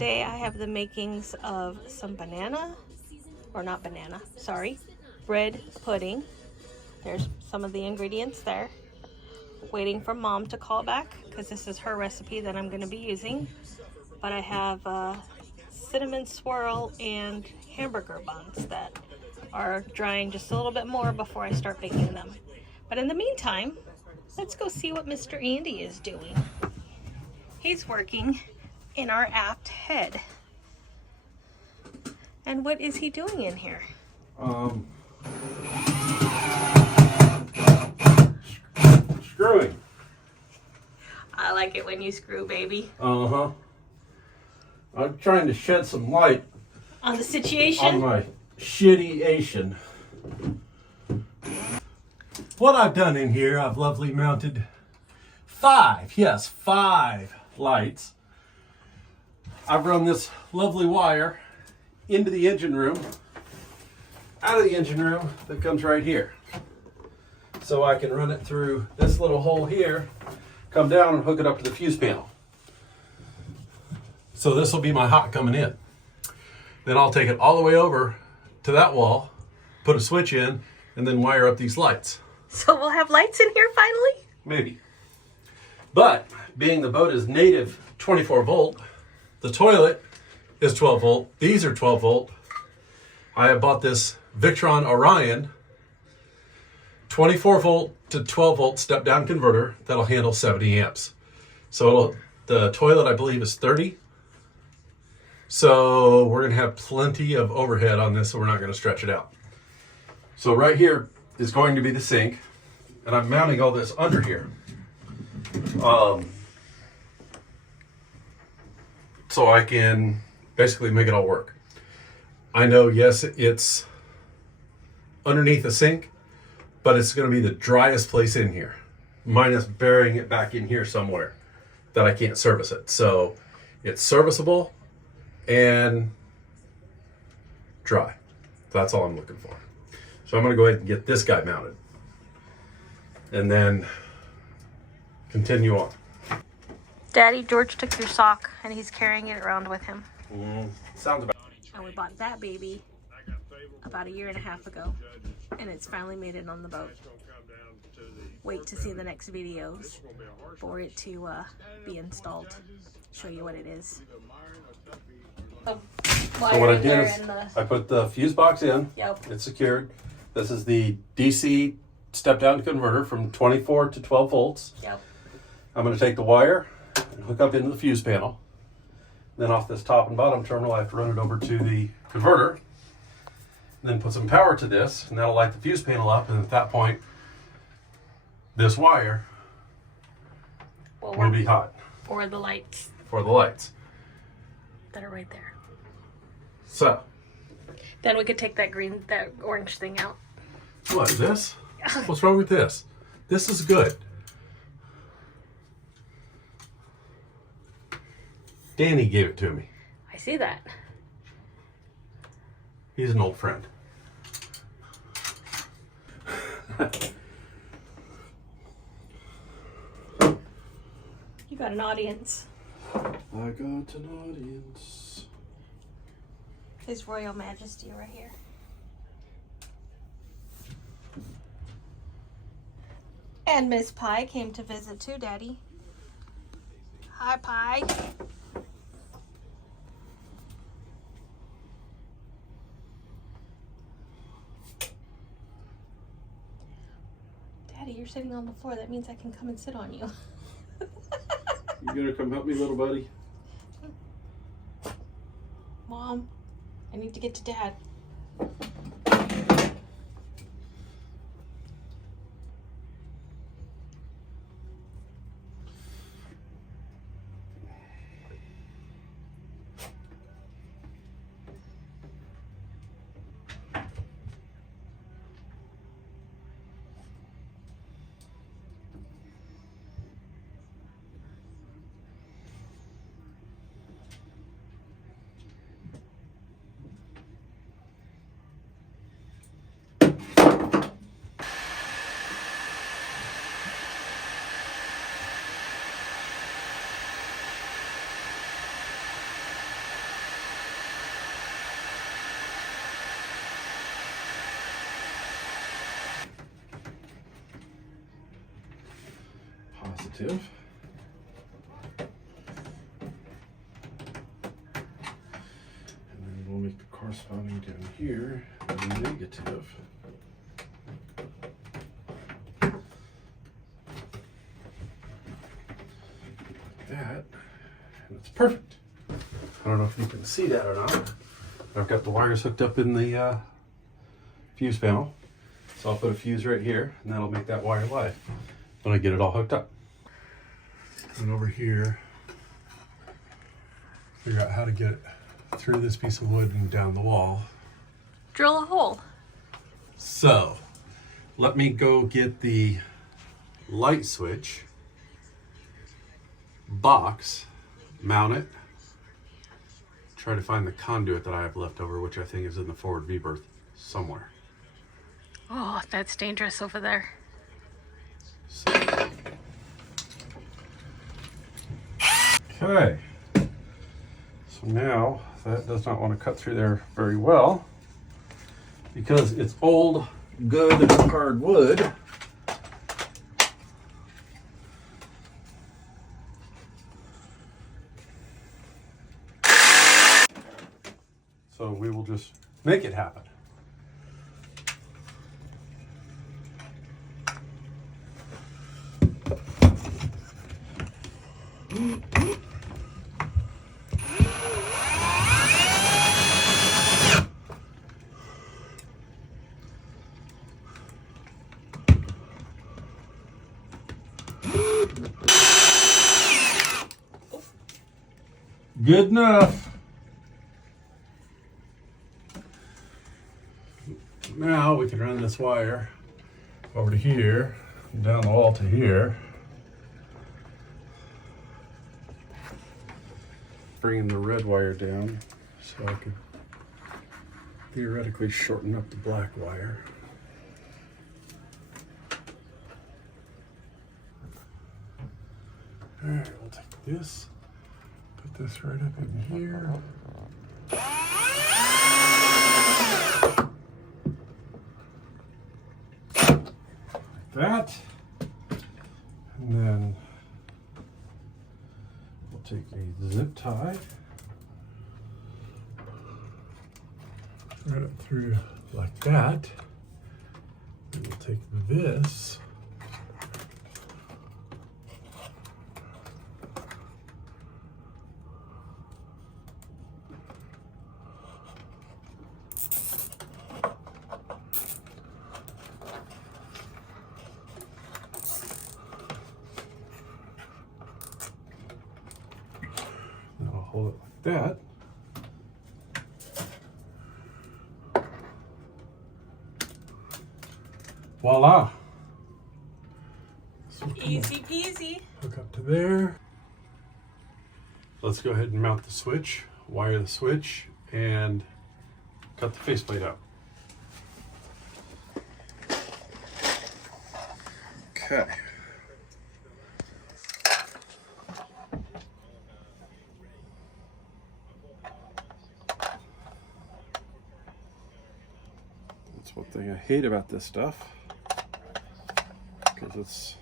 today I have the makings of some bread pudding. There's some of the ingredients there. Waiting for Mom to call back because this is her recipe that I'm going to be using. But I have cinnamon swirl and hamburger buns that are drying just a little bit more before I start baking them. But in the meantime, let's go see what Mr. Andy is doing. He's working in our aft head. And what is he doing in here? Screwing. I like it when you screw, baby. Uh-huh. I'm trying to shed some light on the situation? On my shitty-ation. What I've done in here, I've lovely mounted 5 lights. I've run this lovely wire into the engine room, out of the engine room that comes right here. So I can run it through this little hole here, come down and hook it up to the fuse panel. So this will be my hot coming in. Then I'll take it all the way over to that wall, put a switch in, and then wire up these lights. So we'll have lights in here finally? Maybe. But being the boat is native 24 volt, the toilet is 12 volt, these are 12 volt. I have bought this Victron Orion 24 volt to 12 volt step down converter that'll handle 70 amps. So the toilet I believe is 30. So we're gonna have plenty of overhead on this, so we're not gonna stretch it out. So right here is going to be the sink, and I'm mounting all this under here. So I can basically make it all work. I know, yes, it's underneath the sink, but it's gonna be the driest place in here, minus burying it back in here somewhere that I can't service it. So it's serviceable and dry. That's all I'm looking for. So I'm gonna go ahead and get this guy mounted and then continue on. Daddy, George took your sock and he's carrying it around with him. Sounds about. And we bought that baby about 1.5 years ago, and it's finally made it on the boat. Wait to see the next videos for it to be installed. Show you what it is. So what I did is I put the fuse box in. Yep. It's secured. This is the DC step down converter from 24 to 12 volts. Yep. I'm going to take the wire and hook up into the fuse panel. Then off this top and bottom terminal, I have to run it over to the converter. Then put some power to this, and that'll light the fuse panel up. And at that point, this wire will be hot. For the lights. For the lights. That are right there. So. Then we could take that orange thing out. What, this? What's wrong with this? This is good. Danny gave it to me. I see that. He's an old friend. You got an audience. I got an audience. His Royal Majesty right here. And Miss Pie came to visit too, Daddy. Hi, Pie. Daddy, you're sitting on the floor. That means I can come and sit on you. You gonna come help me, little buddy? Mom, I need to get to Dad. positive. And then we'll make the corresponding down here a negative. That, and it's perfect. I don't know if you can see that or not. I've got the wires hooked up in the fuse panel. So I'll put a fuse right here, and that'll make that wire live when I get it all hooked up. And over here, figure out how to get it through this piece of wood and down the wall. Drill a hole. So, let me go get the light switch box, mount it, try to find the conduit that I have left over, which I think is in the forward V-berth somewhere. Oh, that's dangerous over there. So. Okay. So now that does not want to cut through there very well because it's old, good hard wood. So we will just make it happen. Good enough. Now we can run this wire over to here, down the wall to here. Bringing the red wire down so I could theoretically shorten up the black wire. All right, we'll take this, put this right up in here. That, and then we'll take a zip tie right up through like that, and we'll take this hold it like that. Voila. So Easy peasy. hook up to there. Let's go ahead and mount the switch, wire the switch, and cut the faceplate out. Okay. That's one thing I hate about this stuff, because it's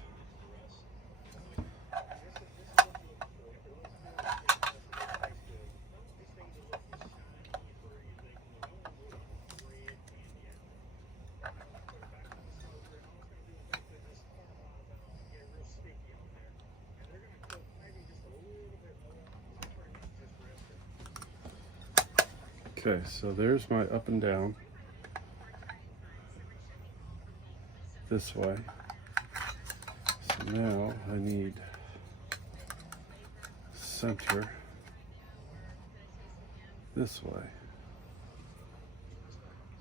okay, so there's my up and down this way. So now I need center this way.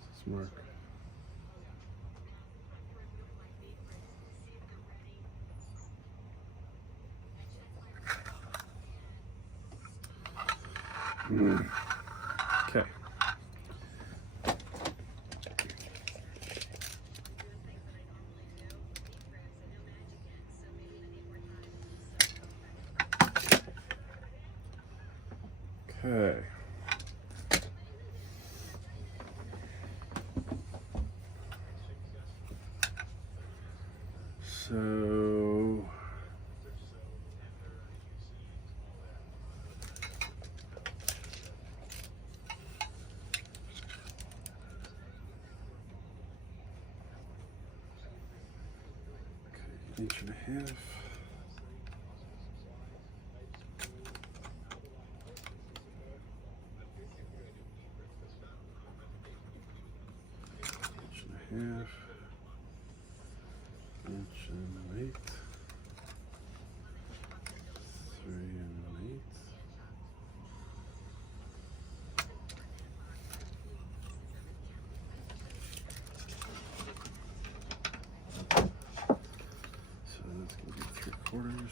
Let's mark. Okay. Okay. So Inch and a half. Inch and a half. Inch and an eighth. 3 1/8. So that's going to be 3/4.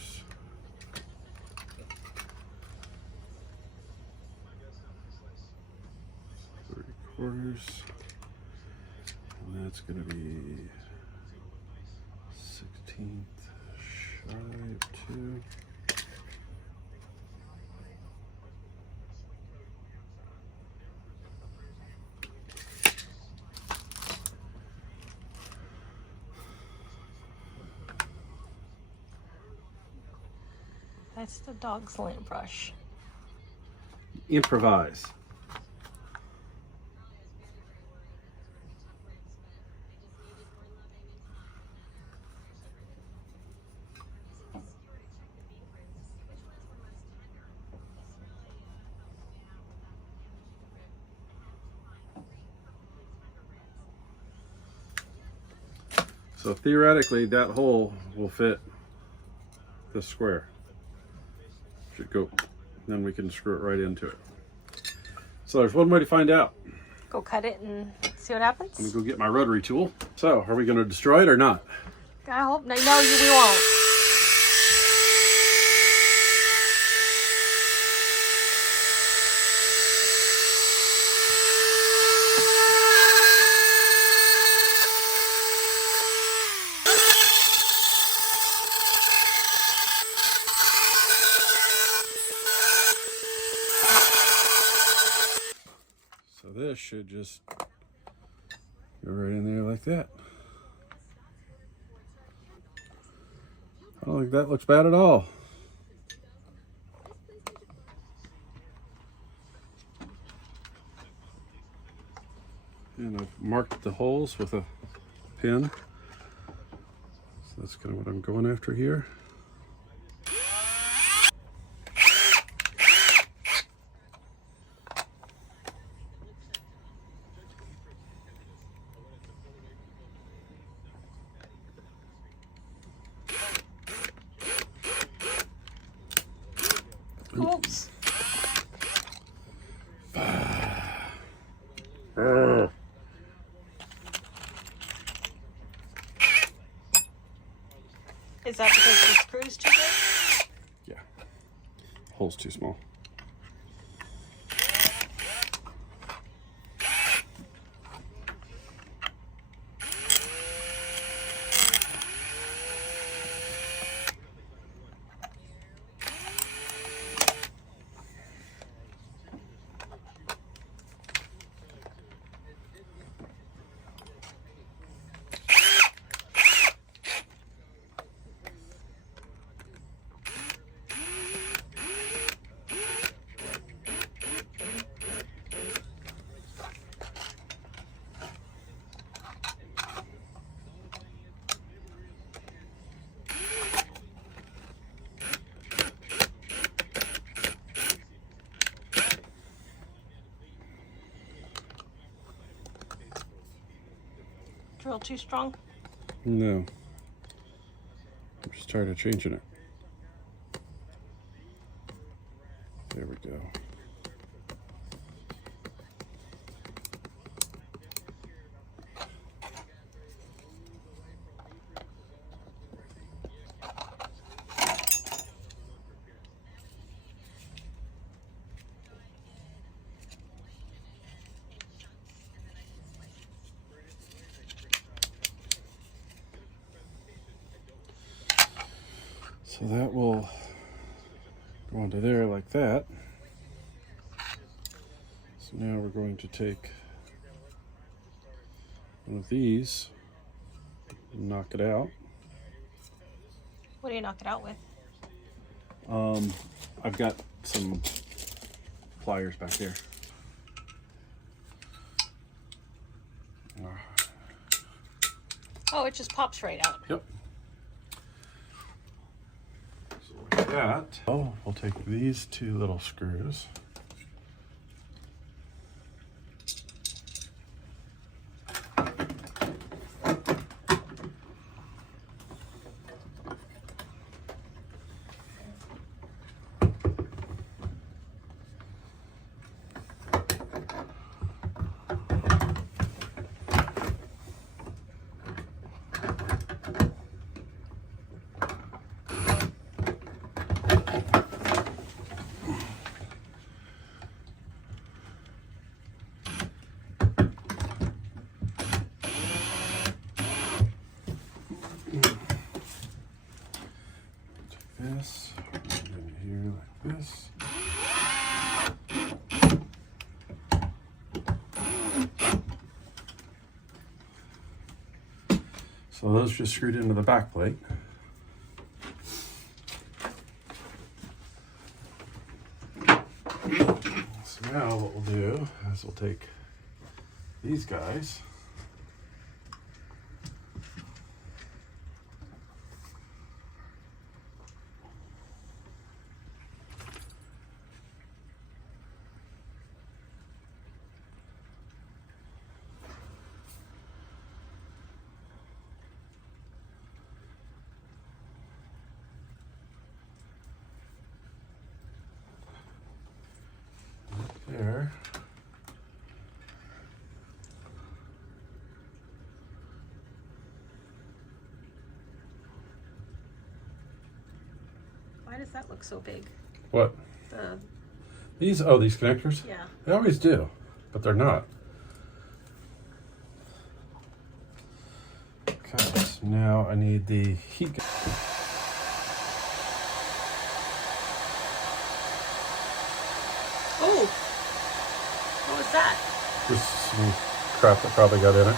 3/4. And that's going to be 16th shy of 2. That's the dog's lint brush. Improvise. So theoretically, that hole will fit this square. Should go, then we can screw it right into it. So there's one way to find out. Go cut it and see what happens. Let me go get my rotary tool. So are we going to destroy it or not? I hope no, we won't. So this should just go right in there like that. I don't think that looks bad at all. And I've marked the holes with a pin. So that's kind of what I'm going after here. Oops. Is that because the screw's too big? Yeah, hole's too small. Drill too strong? No, I'm just tired of changing it. There we go. So that will go onto there like that. So now we're going to take one of these and knock it out. What do you knock it out with? I've got some pliers back there. Oh, it just pops right out. Yep. that, oh, we'll take these two little screws. This, and then here like this. So those just screwed into the back plate. So now what we'll do is we'll take these guys. There. Why does that look so big? What? These connectors? Yeah. They always do, but they're not. Okay, so now I need the heat gun. Oh, what was that? Just some crap that probably got in it.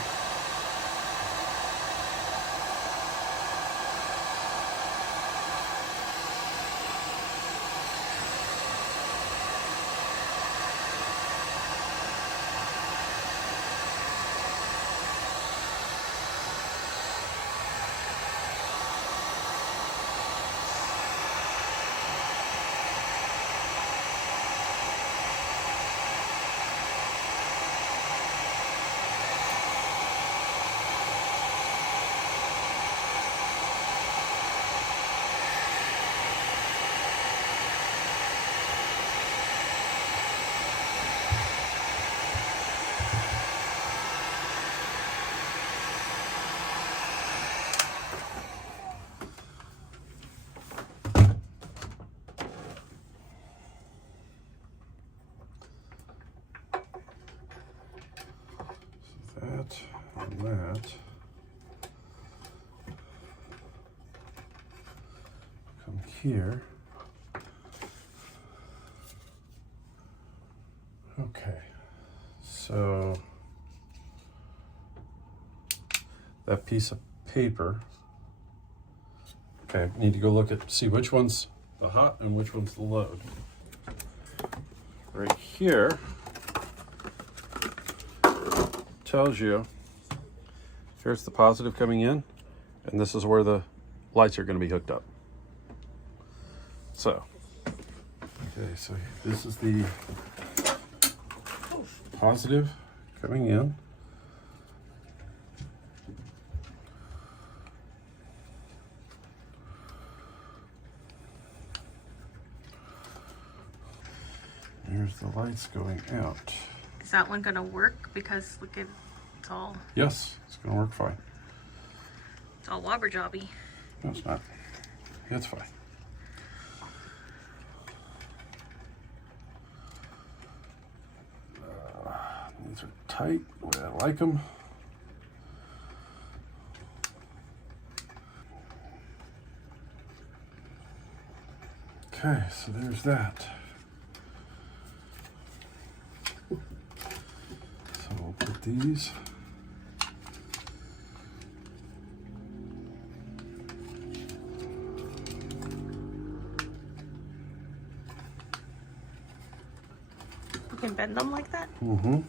That and that come here. Okay, so that piece of paper. Okay, I need to go look at, see which one's the hot and which one's the load. Right here tells you here's the positive coming in, and this is where the lights are going to be hooked up. So, okay, so this is the positive coming in. Here's the lights going out. Is that one gonna work? Because look at, it's all Yes, it's going to work fine. wobber jobby. No, it's not. It's fine. These are tight the way I like them. Okay, so there's that. So we'll put these. You can bend them like that? Mm-hmm.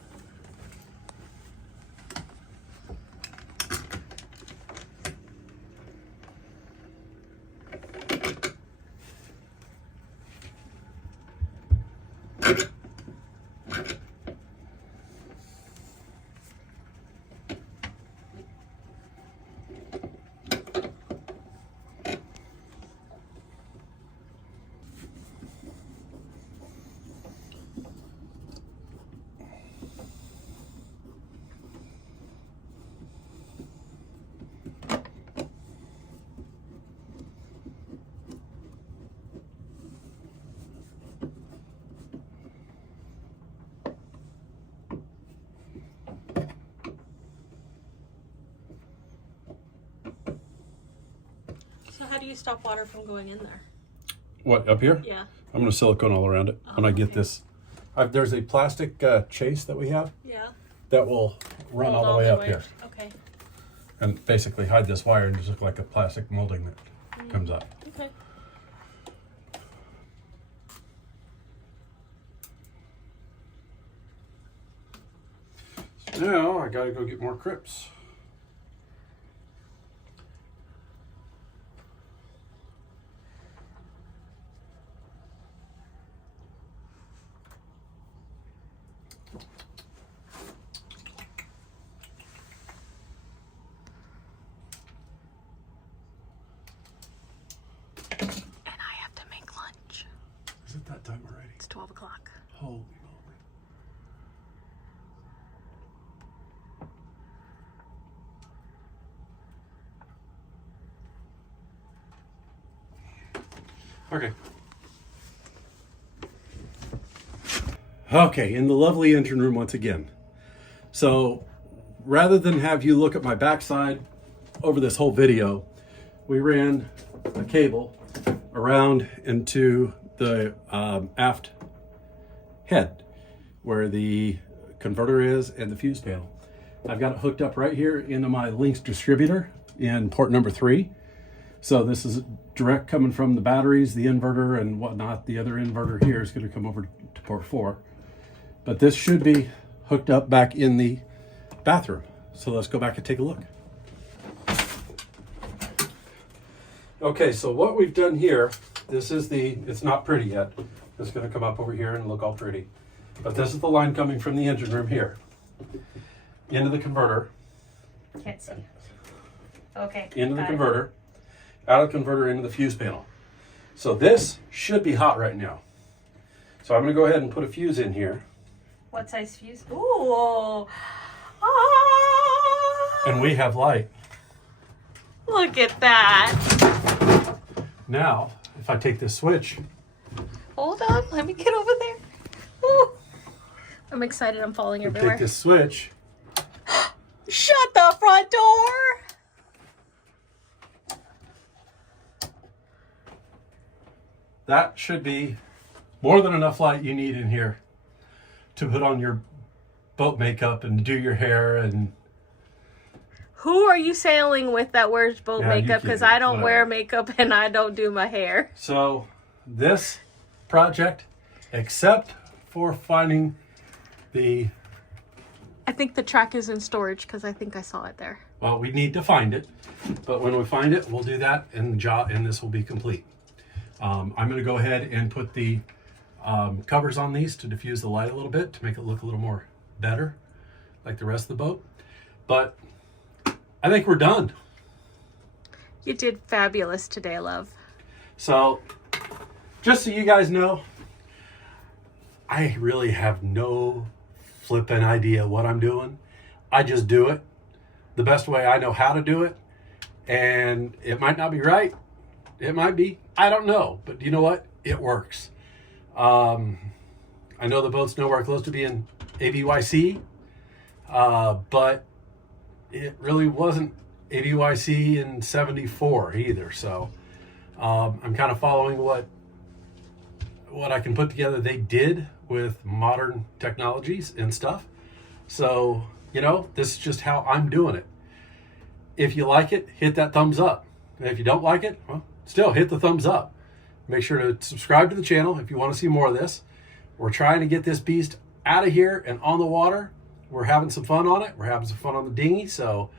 do you stop water from going in there? What, up here? Yeah. I'm going to silicone all around it when I get okay. this. There's a plastic chase that we have Yeah. that will run all the way up here. Okay. And basically hide this wire and just look like a plastic molding that comes up. Okay. So now I gotta go get more crypts. Is it that time already? It's 12 o'clock. Holy moly. Okay. Okay, in the lovely engine room once again. So rather than have you look at my backside over this whole video, we ran a cable around into the aft head where the converter is and the fuse panel. I've got it hooked up right here into my Lynx distributor in port number 3. So this is direct coming from the batteries, the inverter and whatnot. The other inverter here is going to come over to port 4. But this should be hooked up back in the bathroom. So let's go back and take a look. Okay, so what we've done here, this is it's not pretty yet. It's going to come up over here and look all pretty. But this is the line coming from the engine room here into the converter. Can't see. Okay. Into the got it. converter, out of the converter into the fuse panel. So this should be hot right now. So I'm going to go ahead and put a fuse in here. What size fuse? Ooh. Ah, And we have light. look at that. Now, if I take this switch, Hold on. Let me get over there. Ooh. I'm excited. I'm falling everywhere. take this switch, Shut the front door. that should be more than enough light you need in here to put on your boat makeup and do your hair. And Who are you sailing with that wears boat Yeah, you makeup? Because can, I don't wear whatever. makeup and I don't do my hair. so this project, except for finding the, I think the track is in storage because I think I saw it there. well, we need to find it, but when we find it, we'll do that and this will be complete. I'm going to go ahead and put the covers on these to diffuse the light a little bit to make it look a little more better, like the rest of the boat. But I think we're done. You did fabulous today, love. So, just so you guys know, I really have no flipping idea what I'm doing. I just do it the best way I know how to do it. And it might not be right. It might be. I don't know. But you know what? It works. I know the boat's nowhere close to being ABYC, but it really wasn't ABYC in 74 either. So I'm kind of following what I can put together they did with modern technologies and stuff. So, you know, this is just how I'm doing it. If you like it, hit that thumbs up. And if you don't like it, well, still hit the thumbs up. Make sure to subscribe to the channel if you want to see more of this. We're trying to get this beast out of here and on the water. We're having some fun on it. We're having some fun on the dinghy. So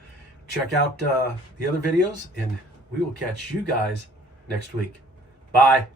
check out the other videos and we will catch you guys next week. Bye.